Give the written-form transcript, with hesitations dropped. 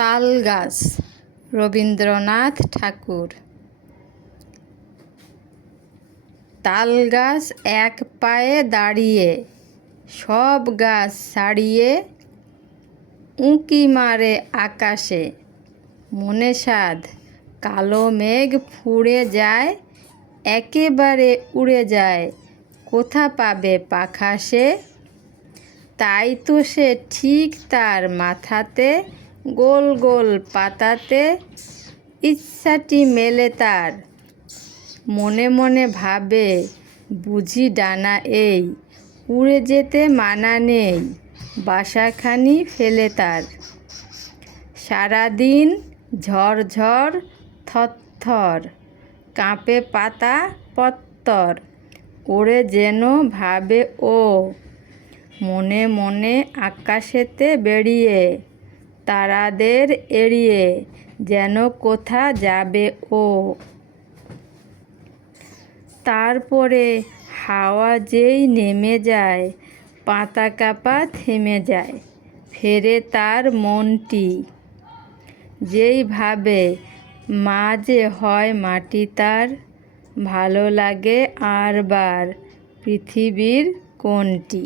তাল গাছ রবীন্দ্রনাথ ঠাকুর। তাল গাছ এক পায়ে দাঁড়িয়ে, সব গাছ ছাড়িয়ে উঁকি মারে আকাশে। মনে সাধ কালো মেঘ ফুঁড়ে যায়, একেবারে উড়ে যায়, কোথা পাবে পাখা সে। তাই তো সে ঠিক তার মাথাতে গোল গোল পাতাতে ইচ্ছাটি মেলে তার। মনে মনে ভাবে বুঝি ডানা এই, উড়ে যেতে মানা নেই বাসাখানি ফেলে তার। সারাদিন ঝড় থরথর কাঁপে পাতা পত্তর, ওরে যেন ভাবে ও মনে মনে আকাশেতে বেরিয়ে, তারাদের এড়িয়ে যেন কোথা যাবে ও। তারপরে হাওয়া যেই নেমে যায়, পাতা কাঁপা থেমে যায়, ফেরে তার মনটি। যেই ভাবে মা যে হয় মাটি তার, ভালো লাগে আর বার পৃথিবীর কোনটি।